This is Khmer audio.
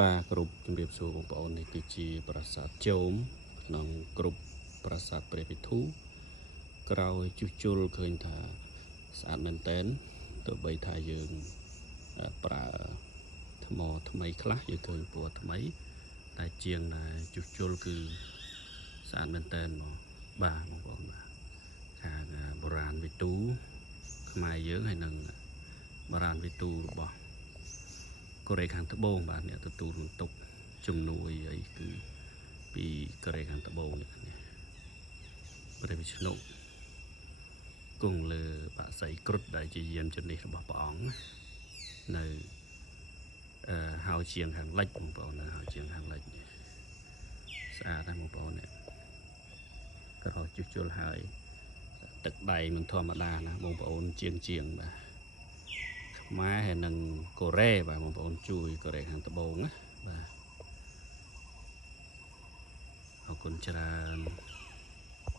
បាទគ្រប់ជំរាបសួរបងប្អូននេះគឺជាប្រាសាទជោមក្នុងគ្រប់ប្រាសាទព្រះពិធុក្រោយជួសជុលឃើញថាស្អាតមែនតែនទោះបីថាយើងប្រើថ្មថ្មីខ្លះយើងឃើញពណ៌ថ្មីតែជាងដែលជួសជុលគឺស្អាតមែនតែនមកបាទបងប្អូនបាទខាងបុរាណវិទូខ្មែរយើងហើយនឹងបុរាណវិទូរបស់កូរ៉េខាងត្បូងបាទអ្នកទទួលបន្ទុកជំនួយអីគឺពីកូរ៉េខាងត្បូងនេះព្រះវិស្ណុគង់លើបក្សីគ្រុឌដែលជាយានជំនិះរបស់ព្រះអង្គនៅហៅជាងខាងលិចបងប្អូននៅហៅជាងខាងលិចស្អាតណាស់បងប្អូននេះក្រោយជួសជុលហើយទឹកដៃមិនធម្មតាណាបងប្អូនជាងបាទខ្មែរហើយនឹងកូរ៉េបាទបងប្អូនជួយកូរ៉េខាងត្បូងណាបាទអរគុណច្រើន